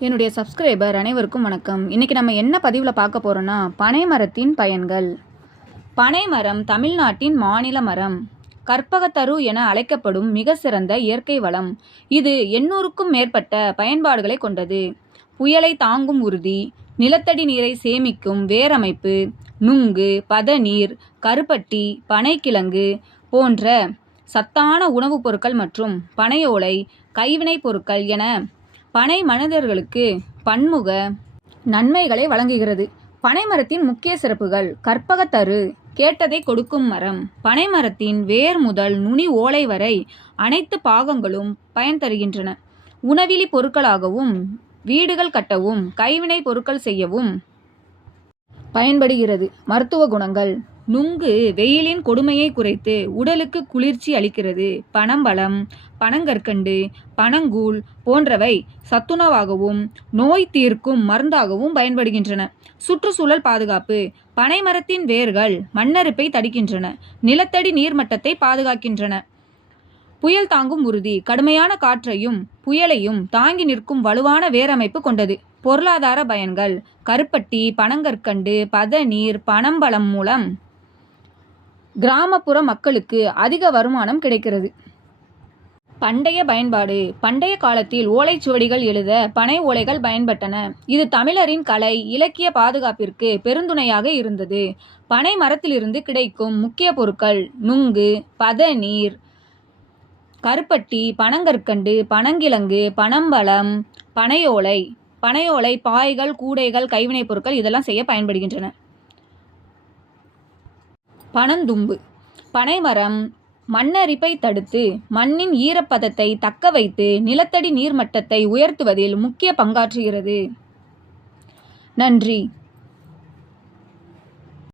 என்னுடைய சப்ஸ்கிரைபர் அனைவருக்கும் வணக்கம். இன்றைக்கி நம்ம என்ன பதிவில் பார்க்க போகிறோன்னா, பனை மரத்தின் பயன்கள். பனை மரம் தமிழ்நாட்டின் மாநில மரம். கற்பகத்தரு என அழைக்கப்படும் மிக சிறந்த இயற்கை வளம். இது 800க்கும் மேற்பட்ட பயன்பாடுகளை கொண்டது. புயலை தாங்கும் உறுதி, நிலத்தடி நீரை சேமிக்கும் வேரமைப்பு, நுங்கு, பதநீர், கருப்பட்டி, பனைக்கிழங்கு போன்ற சத்தான உணவுப் பொருட்கள் மற்றும் பனையோலை, கைவினைப் பொருட்கள் என பனை மனிதர்களுக்கு பன்முக நன்மைகளை வழங்குகிறது. பனை மரத்தின் முக்கிய சிறப்புகள். கற்பகத்தரு, கேட்டதை கொடுக்கும் மரம். பனை மரத்தின் வேர் முதல் நுனி ஓலை வரை அனைத்து பாகங்களும் பயன் தருகின்றன. உணவிலி பொருட்களாகவும், வீடுகள் கட்டவும், கைவினை பொருட்கள் செய்யவும் பயன்படுகிறது. மருத்துவ குணங்கள். நுங்கு வெயிலின் கொடுமையை குறைத்து உடலுக்கு குளிர்ச்சி அளிக்கிறது. பனம்பழம், பனங்கற்கண்டு, பனங்கூழ் போன்றவை சத்துணவாகவும் நோய் தீர்க்கும் மருந்தாகவும் பயன்படுகின்றன. சுற்றுச்சூழல் பாதுகாப்பு. பனை மரத்தின் வேர்கள் மண்ணரிப்பை தடுக்கின்றன, நிலத்தடி நீர்மட்டத்தை பாதுகாக்கின்றன. புயல் தாங்கும் உறுதி. கடுமையான காற்றையும் புயலையும் தாங்கி நிற்கும் வலுவான வேரமைப்பு கொண்டது. பொருளாதார பயன்கள். கருப்பட்டி, பனங்கற்கண்டு, பதநீர், பனம்பழம் மூலம் கிராமப்புற மக்களுக்கு அதிக வருமானம் கிடைக்கிறது. பண்டைய பயன்பாடு. பண்டைய காலத்தில் ஓலைச்சுவடிகள் எழுத பனை ஓலைகள் பயன்பட்டன. இது தமிழரின் கலை, இலக்கிய பாதுகாப்பிற்கு பெருந்துணையாக இருந்தது. பனை மரத்திலிருந்து கிடைக்கும் முக்கிய பொருட்கள். நுங்கு, பதநீர், கருப்பட்டி, பனங்கற்கண்டு, பனங்கிழங்கு, பனம்பழம், பனையோலை. பனையோலை பாய்கள், கூடைகள், கைவினைப் பொருட்கள் இதெல்லாம் செய்ய பயன்படுகின்றன. பனந்தும்பு. பனைமரம் மண்ணரிப்பை தடுத்து மண்ணின் ஈரப்பதத்தை தக்க வைத்து நிலத்தடி நீர்மட்டத்தை உயர்த்துவதில் முக்கிய பங்காற்றுகிறது. நன்றி.